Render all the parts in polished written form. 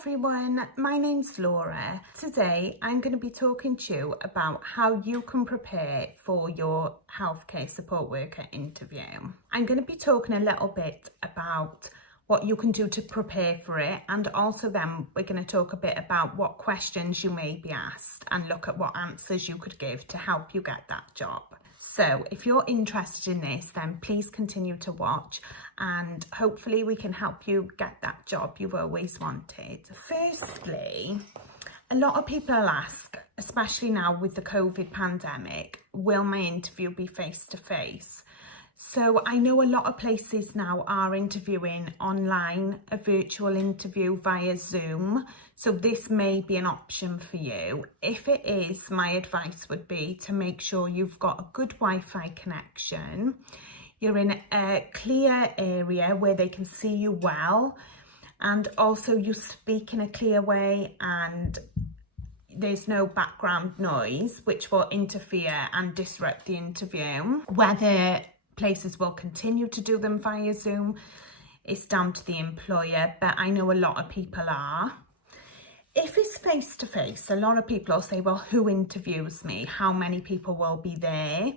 everyone, my name's Laura. Today I'm going to be talking to you about how you can prepare for your healthcare support worker interview. I'm going to be talking a little bit about what you can do to prepare for it, and also then we're going to talk a bit about what questions you may be asked and look at what answers you could give to help you get that job. So if you're interested in this, then please continue to watch and hopefully we can help you get that job you've always wanted. Firstly, a lot of people ask, especially now with the COVID pandemic, will my interview be face-to-face? So I know a lot of places now are interviewing online, a virtual interview via Zoom. So this may be an option for you. If it is, my advice would be to make sure you've got a good Wi-Fi connection. You're in a clear area where they can see you well. And also you speak in a clear way and there's no background noise, which will interfere and disrupt the interview. Whether places will continue to do them via Zoom, it's down to the employer, but I know a lot of people are. If it's face-to-face, a lot of people will say, well, who interviews me? How many people will be there?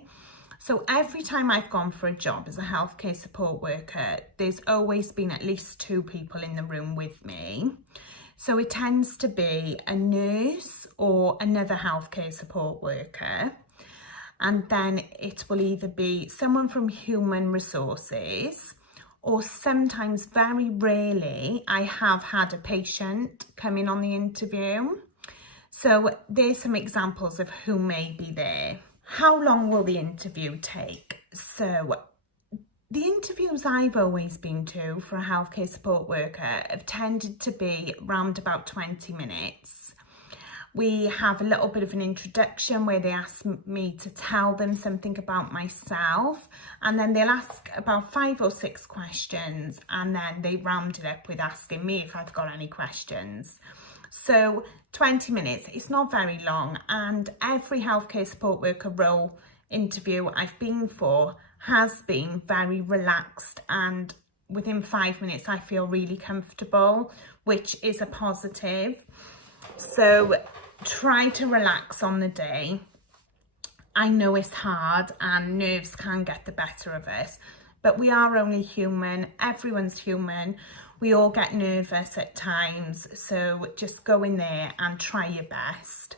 So every time I've gone for a job as a healthcare support worker, there's always been at least 2 people in the room with me. So it tends to be a nurse or another healthcare support worker. And then it will either be someone from human resources, or sometimes, very rarely, I have had a patient come in on the interview. So there's some examples of who may be there. How long will the interview take? So the interviews I've always been to for a healthcare support worker have tended to be around about 20 minutes. We have a little bit of an introduction where they ask me to tell them something about myself, and then they'll ask about 5 or 6 questions, and then they round it up with asking me if I've got any questions. So 20 minutes, it's not very long, and every healthcare support worker role interview I've been for has been very relaxed, and within 5 minutes I feel really comfortable, which is a positive. So try to relax on the day. I know it's hard and nerves can get the better of us, but we are only human. Everyone's human. We all get nervous at times, so just go in there and try your best.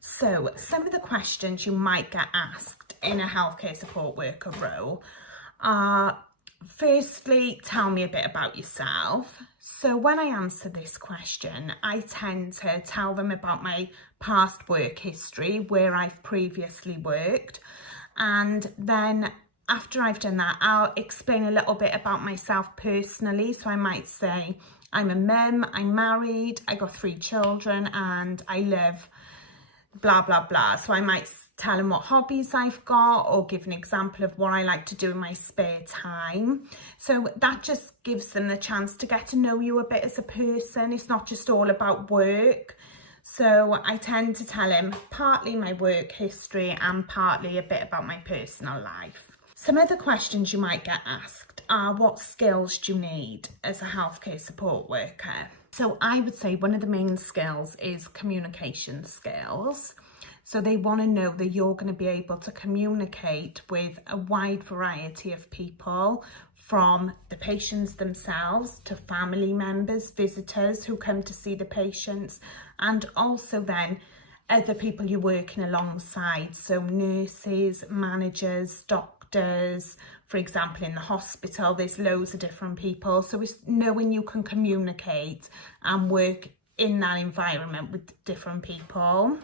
So some of the questions you might get asked in a healthcare support worker role are, firstly, tell me a bit about yourself. So when I answer this question, I tend to tell them about my past work history, where I've previously worked. And then after I've done that, I'll explain a little bit about myself personally. So I might say, I'm a mum, I'm married, I got 3 children, and I live blah, blah, blah. So I might tell them what hobbies I've got, or give an example of what I like to do in my spare time. So that just gives them the chance to get to know you a bit as a person. It's not just all about work. So I tend to tell them partly my work history and partly a bit about my personal life. Some other questions you might get asked are, what skills do you need as a healthcare support worker? So I would say one of the main skills is communication skills. So they want to know that you're going to be able to communicate with a wide variety of people, from the patients themselves to family members, visitors who come to see the patients, and also then other people you're working alongside. So nurses, managers, doctors. For example, in the hospital, there's loads of different people. So it's knowing you can communicate and work in that environment with different people.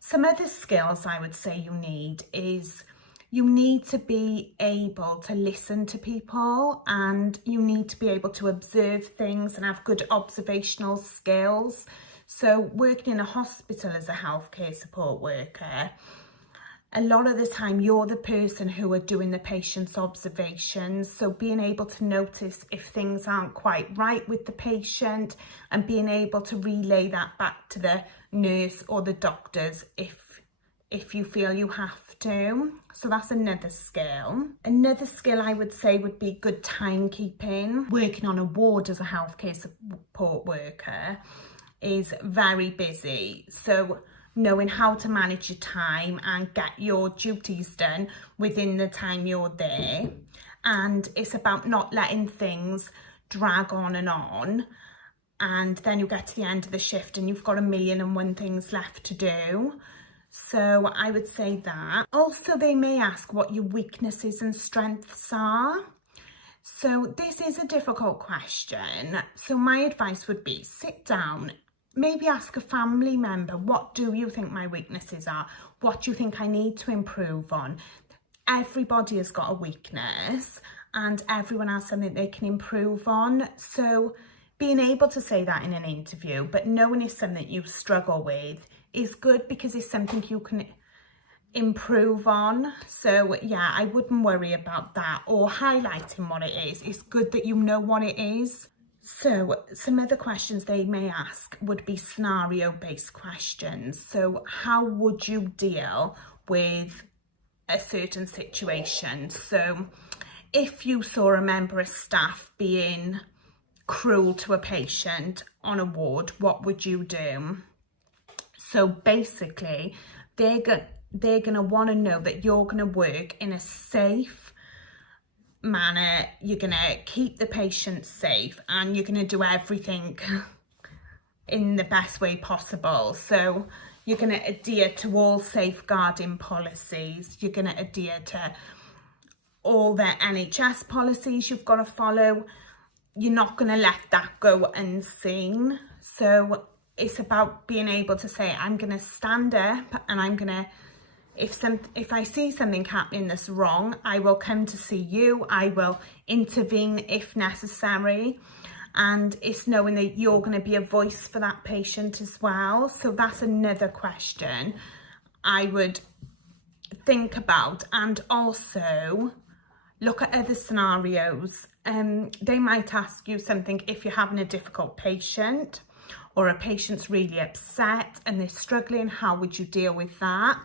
Some other skills I would say you need is you need to be able to listen to people, and you need to be able to observe things and have good observational skills. So working in a hospital as a healthcare support worker, a lot of the time you're the person who are doing the patient's observations. So being able to notice if things aren't quite right with the patient and being able to relay that back to the nurse or the doctors if if you feel you have to. So that's another skill. Another skill I would say would be good timekeeping. Working on a ward as a healthcare support worker is very busy. So knowing how to manage your time and get your duties done within the time you're there. And it's about not letting things drag on, and then you get to the end of the shift and you've got 1,000,001 things left to do. So I would say that. Also, they may ask what your weaknesses and strengths are. So this is a difficult question. So my advice would be sit down, maybe ask a family member, what do you think my weaknesses are? What do you think I need to improve on? Everybody has got a weakness and everyone has something they can improve on. So being able to say that in an interview, but knowing it's something you struggle with is good because it's something you can improve on. So yeah, I wouldn't worry about that or highlighting what it is. It's good that you know what it is. So some other questions they may ask would be scenario-based questions. So how would you deal with a certain situation? So if you saw a member of staff being cruel to a patient on a ward, what would you do? So basically, they're going to want to know that you're going to work in a safe manner, you're going to keep the patient safe, and you're going to do everything in the best way possible. So you're going to adhere to all safeguarding policies, you're going to adhere to all the NHS policies you've got to follow. You're not going to let that go unseen. So it's about being able to say, I'm going to stand up and I'm going to, if I see something happening that's wrong, I will come to see you. I will intervene if necessary. And it's knowing that you're going to be a voice for that patient as well. So that's another question I would think about. And also look at other scenarios. They might ask you something if you're having a difficult patient or a patient's really upset and they're struggling, how would you deal with that?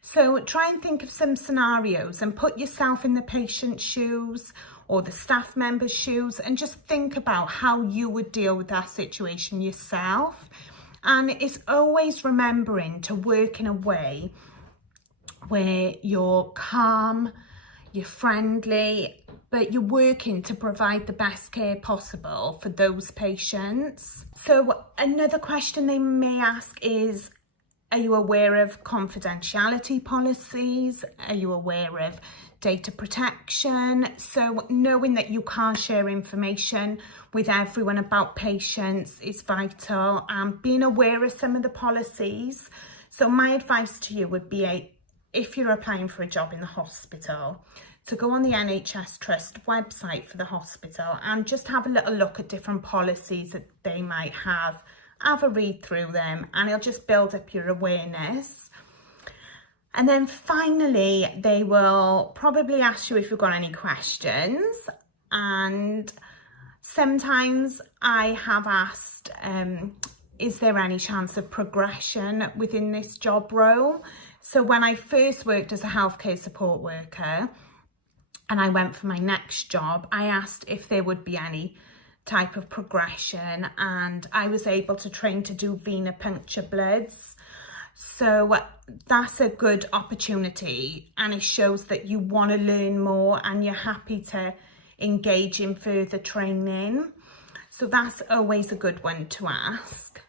So try and think of some scenarios and put yourself in the patient's shoes or the staff member's shoes and just think about how you would deal with that situation yourself. And it's always remembering to work in a way where you're calm, you're friendly, but you're working to provide the best care possible for those patients. So another question they may ask is, are you aware of confidentiality policies? Are you aware of data protection? So knowing that you can't share information with everyone about patients is vital, and being aware of some of the policies. So my advice to you would be, if you're applying for a job in the hospital, to go on the NHS Trust website for the hospital and just have a little look at different policies that they might have a read through them, and it'll just build up your awareness. And then finally, they will probably ask you if you've got any questions. And sometimes I have asked, is there any chance of progression within this job role? So when I first worked as a healthcare support worker and I went for my next job, I asked if there would be any type of progression, and I was able to train to do venipuncture bloods. So that's a good opportunity, and it shows that you want to learn more and you're happy to engage in further training. So that's always a good one to ask.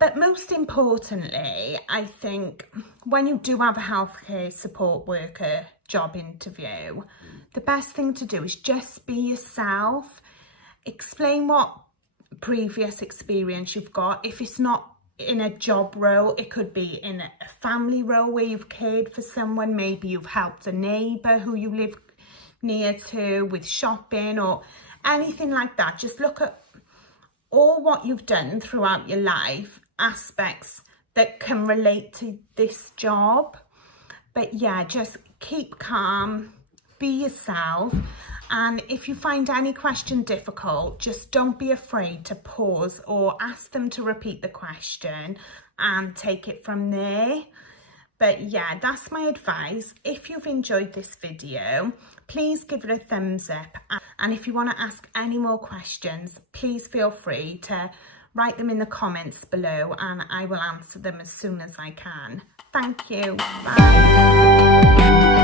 But most importantly, I think when you do have a healthcare support worker job interview, the best thing to do is just be yourself. Explain what previous experience you've got. If it's not in a job role, it could be in a family role where you've cared for someone. Maybe you've helped a neighbour who you live near to with shopping or anything like that. Just look at all what you've done throughout your life, aspects that can relate to this job. But yeah, just keep calm, be yourself. And if you find any question difficult, just don't be afraid to pause or ask them to repeat the question and take it from there. But yeah, that's my advice. If you've enjoyed this video, please give it a thumbs up. And if you want to ask any more questions, please feel free to write them in the comments below and I will answer them as soon as I can. Thank you. Bye.